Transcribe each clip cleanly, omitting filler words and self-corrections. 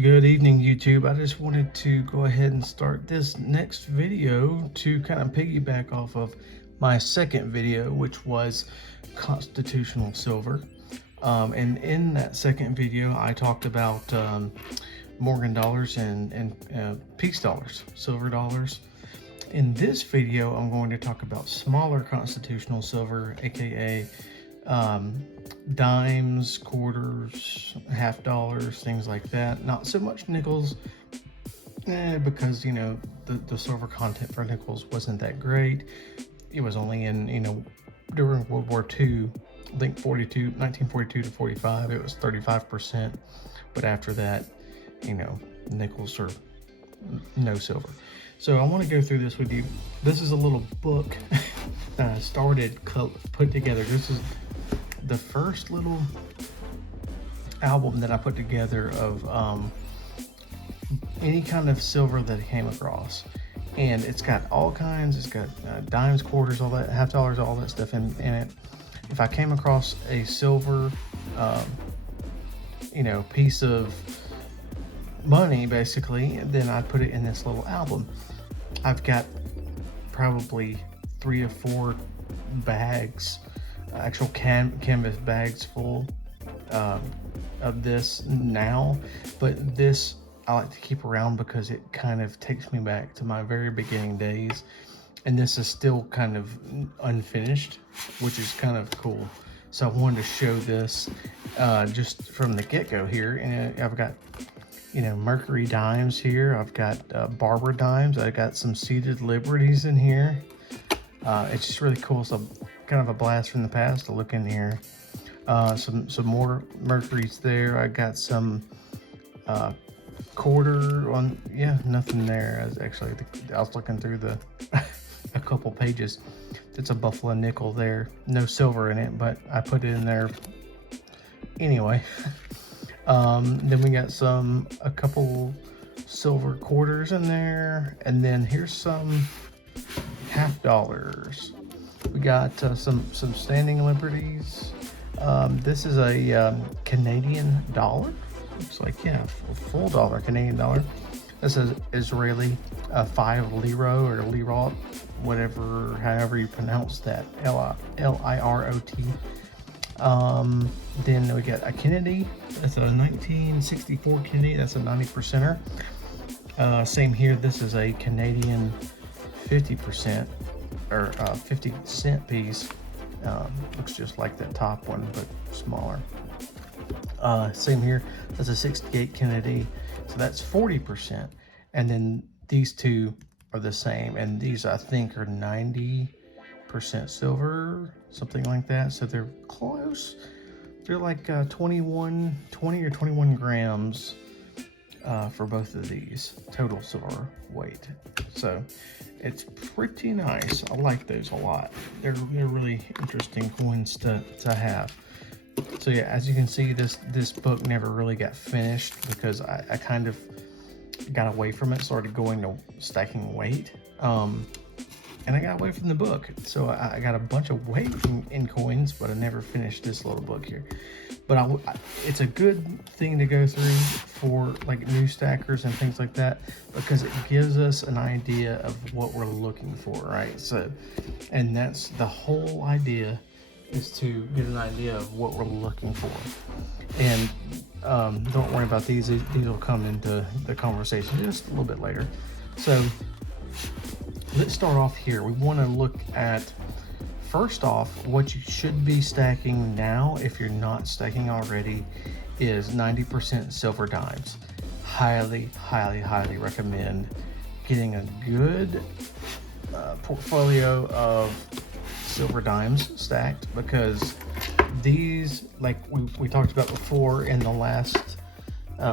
Good evening, YouTube. I just wanted to go ahead and start this next video to kind of piggyback off of my second video, which was constitutional silver. And in that second video, I talked about Morgan dollars and peace dollars, silver dollars. In this video, I'm going to talk about smaller constitutional silver, aka dimes, quarters, half dollars, things like that. Not so much nickels, because the silver content for nickels wasn't that great. It was only in during World War II. I think 1942 to 45, it was 35%. But after that, nickels are no silver. So I want to go through this with you. This is a little book that I started put together. This is the first little album that I put together of any kind of silver that I came across. And it's got all kinds. It's got dimes, quarters, all that, half dollars, all that stuff in it. If I came across a silver piece of money, basically, then I'd put it in this little album. I've got probably 3 or 4 bags, actual canvas bags full of this now, but this I like to keep around because it kind of takes me back to my very beginning days, and this is still kind of unfinished, which is kind of cool. So I wanted to show this just from the get-go here. And I've got Mercury dimes here. I've got Barbara dimes. I got some seated liberties in here. It's just really cool. So kind of a blast from the past to look in here. Some more Mercuries there. I got some quarter on. Yeah, nothing there. I was looking through the a couple pages. It's a buffalo nickel there. No silver in it, but I put it in there anyway. Then we got a couple silver quarters in there, and then here's some half dollars. We got some standing liberties. This is a Canadian dollar. Looks like, yeah, a full dollar, Canadian dollar. This is Israeli 5 liro or lirot, however you pronounce that, L-I-R-O-T. Then we got a Kennedy. That's a 1964 Kennedy. That's a 90%er. Same here. This is a Canadian 50% or 50-cent piece. Looks just like that top one, but smaller. Same here. That's a 68 Kennedy. So that's 40%. And then these two are the same. And these, I think, are 90% silver, something like that. So they're close. They're like 20 or 21 grams for both of these total silver weight. So it's pretty nice. I like those a lot. They're really interesting coins to have. So yeah, as you can see, this book never really got finished because I kind of got away from it, started going to stacking weight. And I got away from the book. So I got a bunch of weight in coins, but I never finished this little book here. But it's a good thing to go through for like new stackers and things like that, because it gives us an idea of what we're looking for, right? So, and that's the whole idea, is to get an idea of what we're looking for. And don't worry about these will come into the conversation just a little bit later. So let's start off here. We want to look at, first off, what you should be stacking now if you're not stacking already is 90% silver dimes. Highly recommend getting a good portfolio of silver dimes stacked, because these, like we talked about before in the last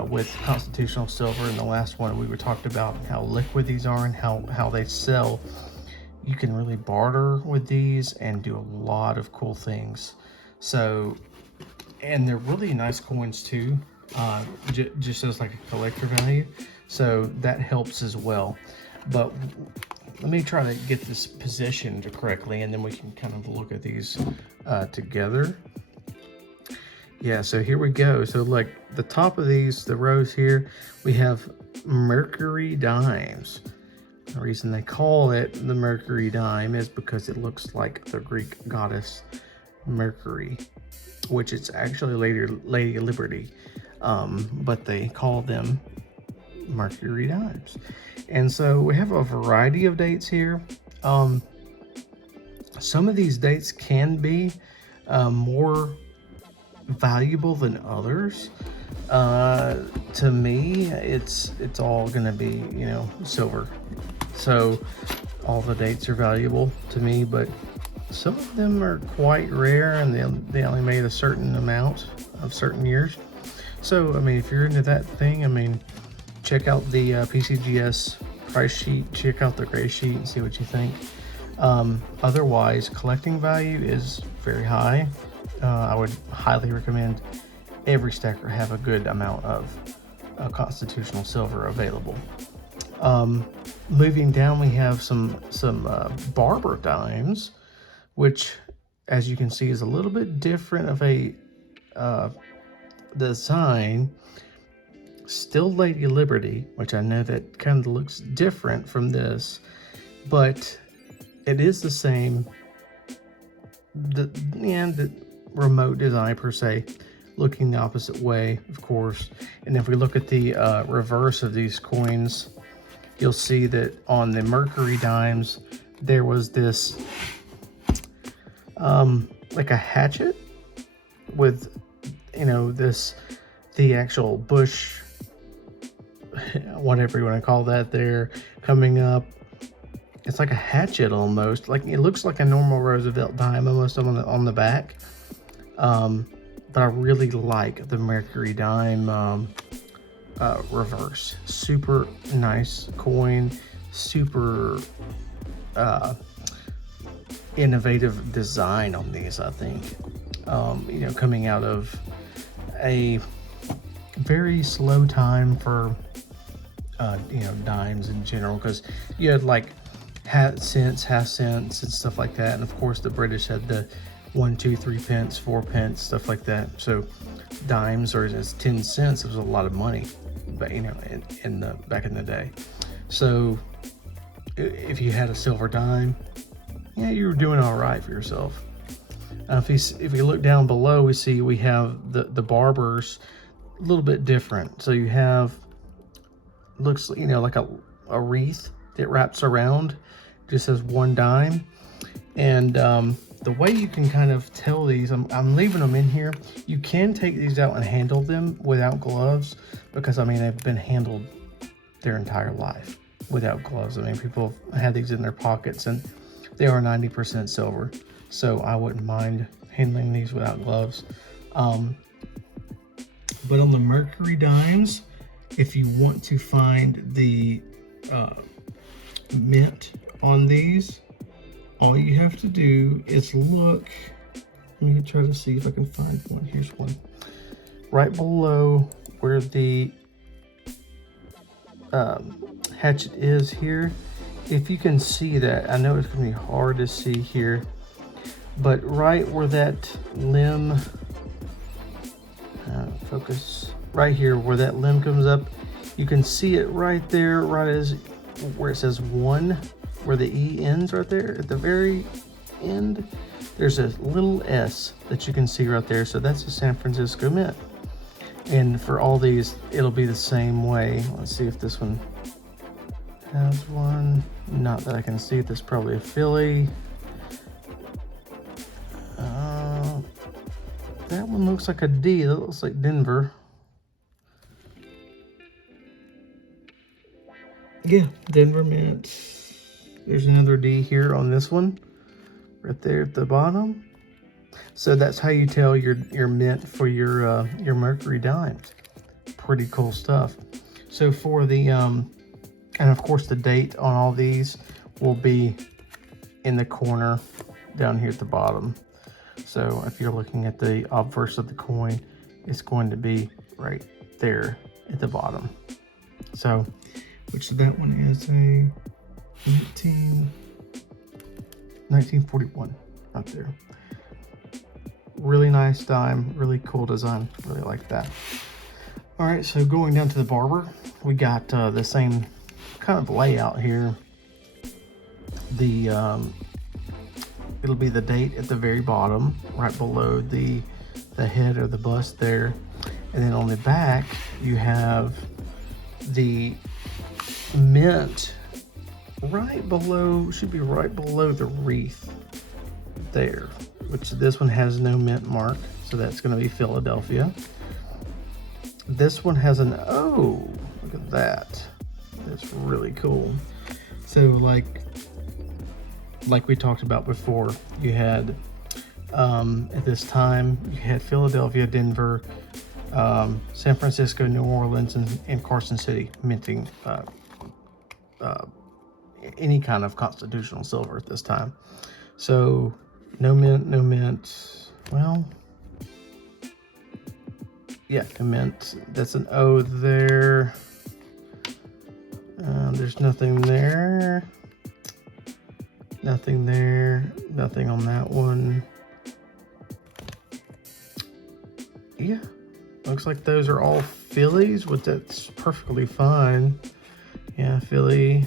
with constitutional silver, in the last one we talked about how liquid these are and how they sell. You can really barter with these and do a lot of cool things. So, and they're really nice coins too, just as like a collector value. So that helps as well. But let me try to get this positioned correctly, and then we can kind of look at these together. Yeah, so here we go. So like the top of these, the rows here, we have Mercury dimes. The reason they call it the Mercury dime is because it looks like the Greek goddess Mercury, which it's actually Lady Liberty, but they call them Mercury dimes. And so we have a variety of dates here. Some of these dates can be more valuable than others. To me, it's all gonna be, you know, silver. So all the dates are valuable to me, but some of them are quite rare, and they only made a certain amount of certain years. So I mean, if you're into that thing, I mean, check out the PCGS price sheet, check out the gray sheet, and see what you think. Otherwise, collecting value is very high. I would highly recommend every stacker have a good amount of constitutional silver available. Moving down, we have some barber dimes, which, as you can see, is a little bit different of a design. Still Lady Liberty, which I know that kind of looks different from this, but it is the same. The remote design per se, looking the opposite way, of course. And if we look at the reverse of these coins, you'll see that on the Mercury dimes, there was this like a hatchet with, you know, the actual bush, whatever you want to call that, there coming up. It's like a hatchet almost. Like, it looks like a normal Roosevelt dime almost on the back. But I really like the Mercury dime reverse. Super nice coin. Super innovative design on these, I think. You know, coming out of a very slow time for you know, dimes in general, because you had like half cents and stuff like that, and of course the British had the 1, 2, 3 pence, 4 pence, stuff like that. So dimes, or as 10 cents, was a lot of money, but you know, in the back in the day. So if you had a silver dime, yeah, you were doing all right for yourself. If you look down below, we have the barbers a little bit different. So you have, looks, you know, like a wreath that wraps around, just as one dime. And the way you can kind of tell these, I'm leaving them in here. You can take these out and handle them without gloves, because I mean, they've been handled their entire life without gloves. I mean, people have had these in their pockets, and they are 90% silver. So I wouldn't mind handling these without gloves. But on the Mercury dimes, if you want to find the mint on these, all you have to do is look. Let me try to see if I can find one. Here's one. Right below where the hatchet is here. If you can see that, I know it's going to be hard to see here, but right where that limb, focus, right here where that limb comes up, you can see it right there, right as where it says 1, where the E ends right there at the very end. There's a little S that you can see right there. So that's the San Francisco Mint. And for all these, it'll be the same way. Let's see if this one has one. Not that I can see. That's probably a Philly. That one looks like a D. That looks like Denver. Yeah, Denver Mint. There's another D here on this one, right there at the bottom. So that's how you tell your mint for your Mercury dimes. Pretty cool stuff. So for the and of course the date on all these will be in the corner down here at the bottom. So if you're looking at the obverse of the coin, it's going to be right there at the bottom. So, which that one is a 1941 up there. Really nice dime, really cool design. Really like that. All right, so going down to the barber, we got the same kind of layout here. The it'll be the date at the very bottom, right below the head or the bust there, and then on the back you have the mint right below, should be right below the wreath there, which this one has no mint mark, so that's going to be Philadelphia. This one has an O. Look at that. That's really cool. So like we talked about before, you had at this time you had Philadelphia, Denver, San Francisco, New Orleans, and Carson City minting any kind of constitutional silver at this time. So no mint. Well, yeah, no mint. That's an O there. There's nothing there. Nothing there. Nothing on that one. Yeah, looks like those are all Phillies, which that's perfectly fine. Yeah, Philly.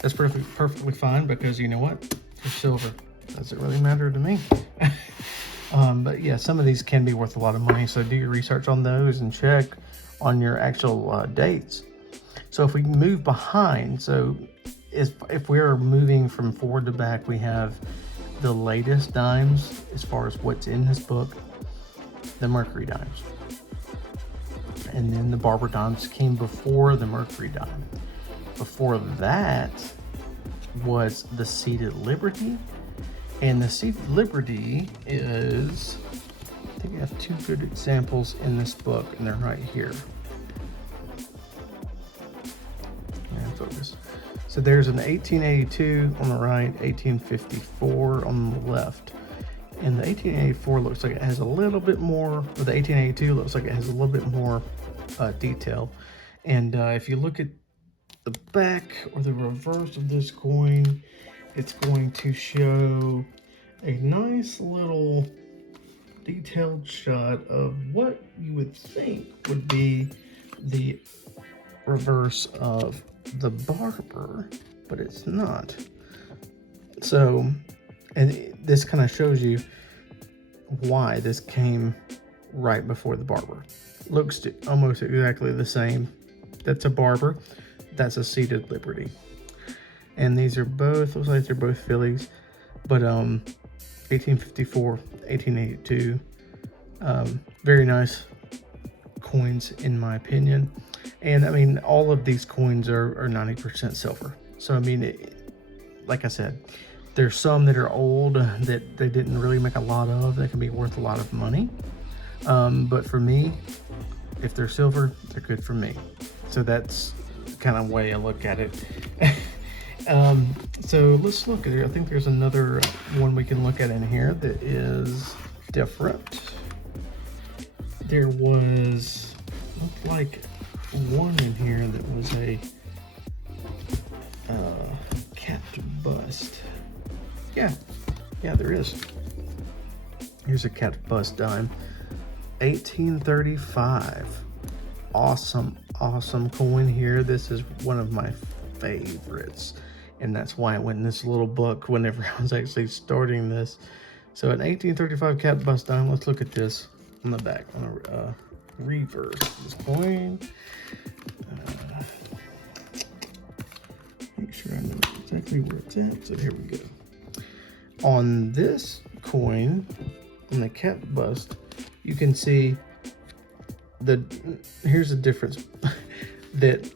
That's perfectly fine, because you know what? They're silver. Doesn't really matter to me. But yeah, some of these can be worth a lot of money, so do your research on those and check on your actual dates. So if we move behind, so if we're moving from forward to back, we have the latest dimes as far as what's in this book, the Mercury dimes. And then the Barber dimes came before the Mercury dime. Before that was the Seated Liberty. And the Seated Liberty is, I think I have two good examples in this book, and they're right here. And focus. So there's an 1882 on the right, 1854 on the left. And the 1884 looks like it has a little bit more, or the 1882 looks like it has a little bit more detail. And if you look at the back or the reverse of this coin, it's going to show a nice little detailed shot of what you would think would be the reverse of the Barber, but it's not. So, and this kind of shows you why this came right before the Barber. Looks almost exactly the same. That's a Barber. That's a Seated Liberty. And these are both, looks like they're both Phillies, but 1854, 1882, very nice coins in my opinion. And I mean, all of these coins are 90% silver. So I mean, like I said, there's some that are old that they didn't really make a lot of, that can be worth a lot of money. But for me, if they're silver, they're good for me. So that's kind of way I look at it. So let's look at it. I think there's another one we can look at in here that is different. There was, looked like one in here that was a capped bust. Yeah, there is. Here's a capped bust dime, 1835. Awesome coin here. This is one of my favorites, and that's why I went in this little book whenever I was actually starting this. So an 1835 capped bust dime. Let's look at this on the back, on the reverse of this coin. Make sure I know exactly where it's at. So here we go. On this coin, on the capped bust, you can see here's the difference that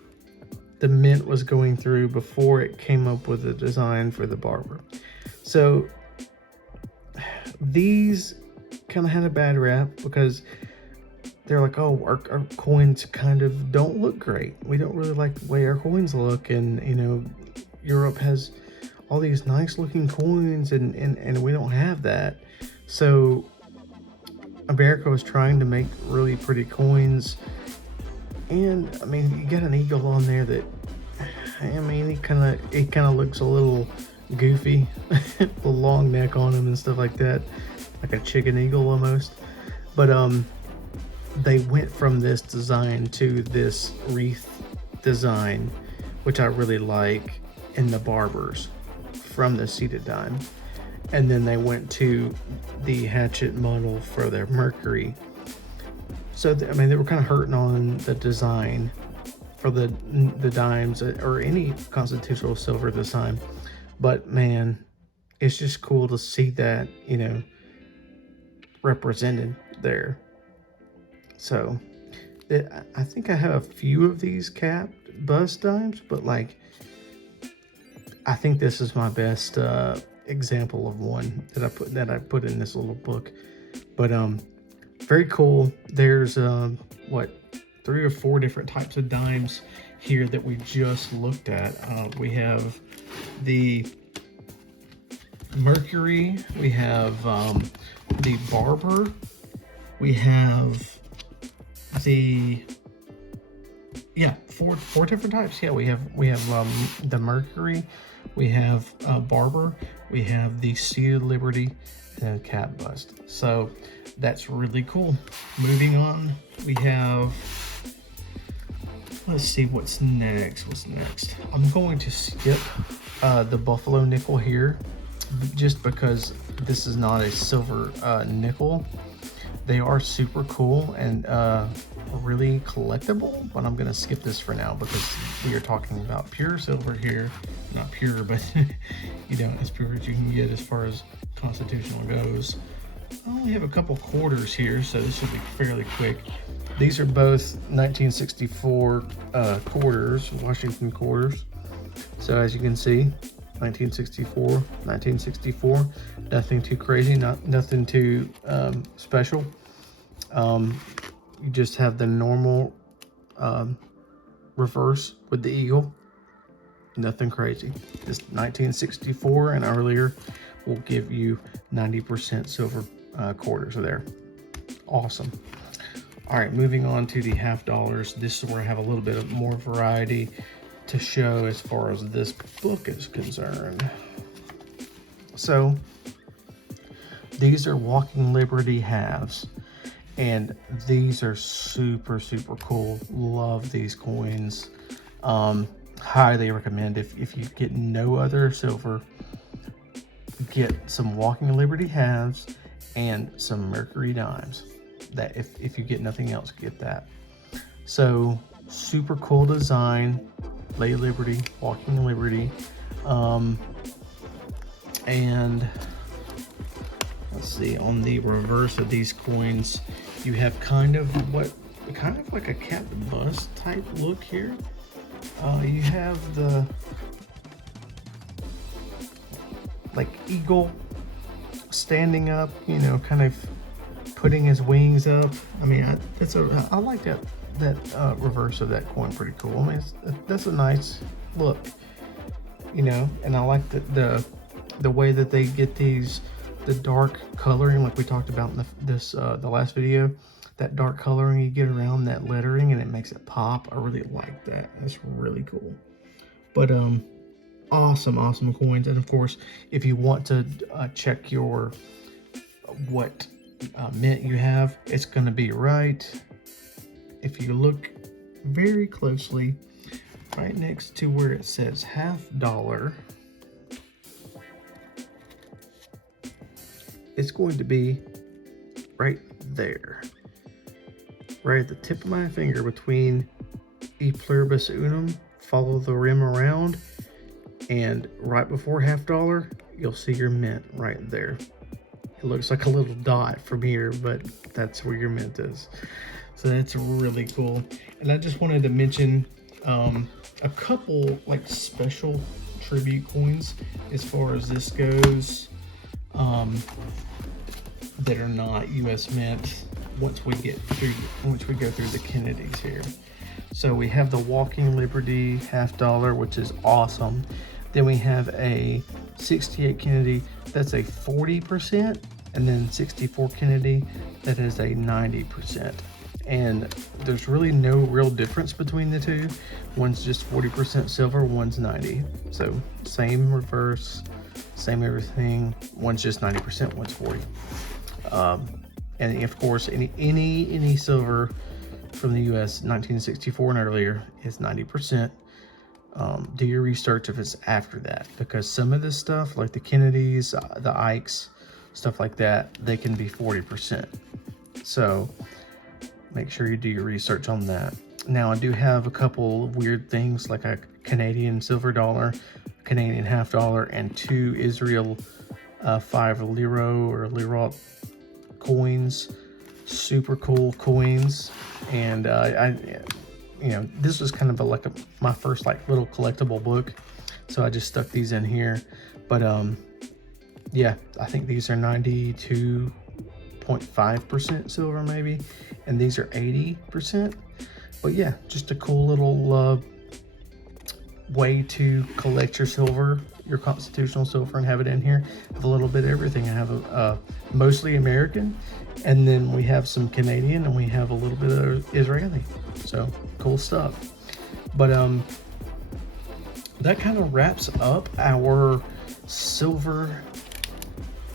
the mint was going through before it came up with a design for the Barber. So these kind of had a bad rap because they're like, oh, our coins kind of don't look great. We don't really like the way our coins look, and you know, Europe has all these nice looking coins, and we don't have that. So America was trying to make really pretty coins, and I mean, you got an eagle on there that, I mean, it kind of looks a little goofy, the long neck on them and stuff like that, like a chicken eagle almost. But they went from this design to this wreath design, which I really like, in the barbers from the seated dime. And then they went to the hatchet model for their Mercury. So I mean, they were kind of hurting on the design for the dimes or any constitutional silver design. But man, it's just cool to see that, you know, represented there. So I think I have a few of these capped bust dimes, but like, I think this is my best example of one that I put in this little book. But very cool. There's what, 3 or 4 different types of dimes here that we just looked at. We have the Mercury, we have the Barber, we have the, yeah, four different types. Yeah, we have the Mercury, we have Barber, we have the Seated Liberty, and cap bust. So that's really cool. Moving on, we have, let's see what's next. I'm going to skip the Buffalo nickel here, just because this is not a silver nickel. They are super cool and really collectible, but I'm gonna skip this for now because we are talking about pure silver here. Not pure, but you know, as pure as you can get as far as constitutional goes. I only have a couple quarters here, so this should be fairly quick. These are both 1964 quarters, Washington quarters. So as you can see, 1964, nothing too crazy, nothing too special. You just have the normal reverse with the eagle, nothing crazy. Just 1964 and earlier will give you 90% silver quarters there. Awesome. All right, moving on to the half dollars. This is where I have a little bit of more variety to show as far as this book is concerned. So these are Walking Liberty halves, and these are super cool. Love these coins. Highly recommend, if you get no other silver, get some Walking Liberty halves and some Mercury dimes. That if you get nothing else, get that. So super cool design. Lady Liberty, Walking Liberty, and let's see, on the reverse of these coins, you have kind of like a cap bust type look here. You have the like eagle standing up, you know, kind of putting his wings up. I mean, I like that reverse of that coin. Pretty cool. I mean, that's a nice look, you know. And I like the way that they get the dark coloring, like we talked about in the last video. That dark coloring you get around that lettering, and it makes it pop. I really like that. That's really cool. But awesome coins. And of course, if you want to check your what mint you have, it's going to be right. If you look very closely, right next to where it says $half, it's going to be right there, right at the tip of my finger between E pluribus unum, follow the rim around, and right before $half, you'll see your mint right there. It looks like a little dot from here, but that's where your mint is. So that's really cool. And I just wanted to mention a couple like special tribute coins as far as this goes, that are not US Mint once we go through the Kennedys here. So we have the Walking Liberty $half, which is awesome. Then we have a 68 Kennedy, that's a 40%, and then 64 Kennedy, that is a 90%. And there's really no real difference between the two. One's just 40% silver, one's 90. So same reverse, same everything. One's just 90%, one's 40. And of course, any silver from the U.S. 1964 and earlier is 90%. Do your research if it's after that, because some of this stuff, like the Kennedys, the Ikes, stuff like that, they can be 40%. So make sure you do your research on that. Now, I do have a couple weird things, like a Canadian silver dollar, Canadian half dollar, and 2 Israel 5 liro or lirot coins. Super cool coins. And this was kind of my first like little collectible book, so I just stuck these in here. But yeah, I think these are 92.5% silver maybe, and these are 80%. But yeah, just a cool little way to collect your silver, your constitutional silver, and have it in here. I have a little bit of everything. I have a mostly American, and then we have some Canadian, and we have a little bit of Israeli. So cool stuff. But that kind of wraps up our silver,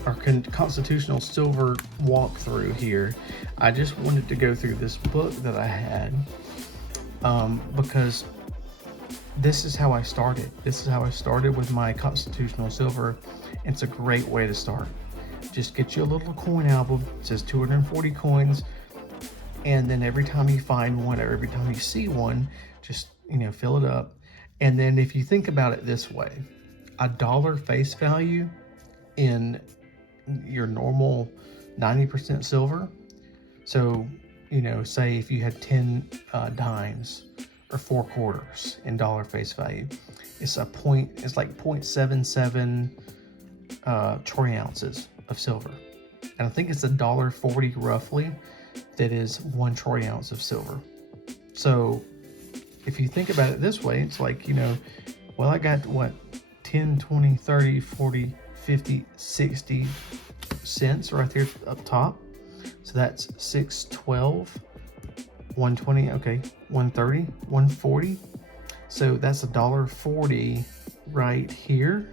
our constitutional silver walkthrough here. I just wanted to go through this book that I had because this is how I started. This is how I started with my constitutional silver. It's a great way to start. Just get you a little coin album. It says 240 coins. And then every time you find one, or every time you see one, just, fill it up. And then if you think about it this way, $1 face value in your normal 90% silver. So, say if you had 10 dimes or 4 quarters in dollar face value, it's like 0.77 troy ounces of silver. And I think it's $1.40 roughly that is 1 troy ounce of silver. So if you think about it this way, it's like, well, I got what, 10, 20, 30, 40, 50, 60 cents right there up top. So that's 612, 120, okay, 130, 140. So that's $1.40 right here.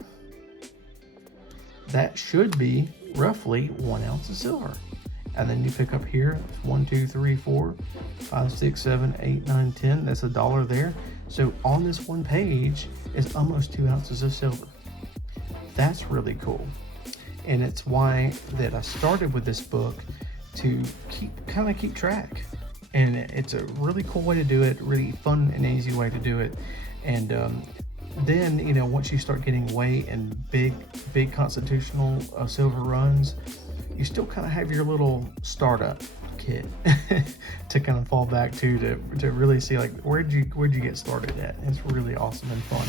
That should be roughly 1 ounce of silver. And then you pick up here 1, 2, 3, 4, 5, 6, 7, 8, 9, 10. That's $1 there. So on this one page is almost 2 ounces of silver. That's really cool. And it's why that I started with this book, to keep track. And it's a really cool way to do it, really fun and easy way to do it. And then, once you start getting weight and big constitutional silver runs, you still kind of have your little startup kit to kind of fall back to really see, like, where'd you get started at. It's really awesome and fun.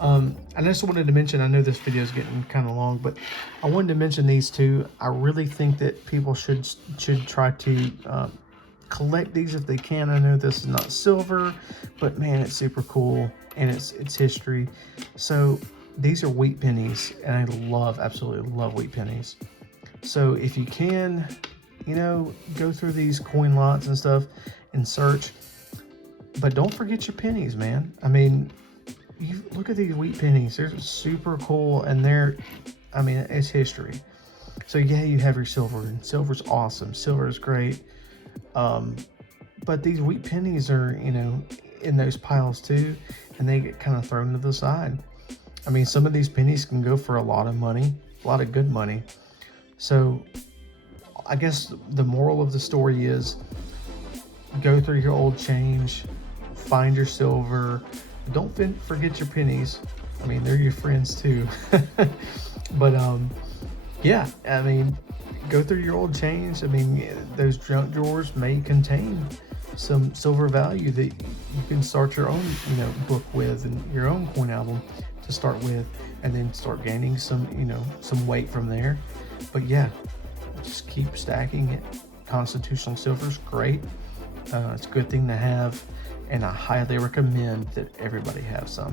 And I just wanted to mention, I know this video is getting kind of long, but I wanted to mention these two. I really think that people should try to collect these if they can. I know this is not silver, but man, it's super cool, and it's history. So these are wheat pennies, and I absolutely love wheat pennies. So if you can, go through these coin lots and stuff and search, but don't forget your pennies, man. I mean, you look at these wheat pennies. They're super cool, and it's history. So yeah, you have your silver, and silver's awesome. Silver is great. But these wheat pennies are, in those piles too, and they get kind of thrown to the side. I mean, some of these pennies can go for a lot of money, a lot of good money. So I guess the moral of the story is, go through your old change, find your silver. Don't forget your pennies. I mean, they're your friends too. But yeah, I mean, go through your old change. I mean, those junk drawers may contain some silver value that you can start your own, book with, and your own coin album to start with, and then start gaining some, some weight from there. But yeah, just keep stacking it. Constitutional silver is great. It's a good thing to have, and I highly recommend that everybody have some,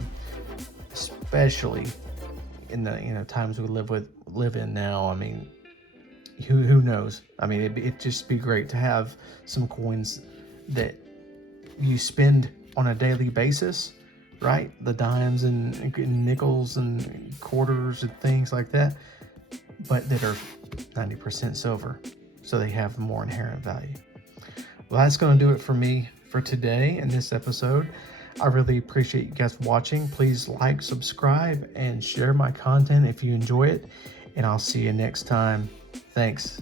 especially in the times we live in now. I mean, who knows? I mean, it'd just be great to have some coins that you spend on a daily basis, right? The dimes and nickels and quarters and things like that, but that are 90% silver. So they have more inherent value. Well, that's going to do it for me for today in this episode. I really appreciate you guys watching. Please like, subscribe, and share my content if you enjoy it. And I'll see you next time. Thanks.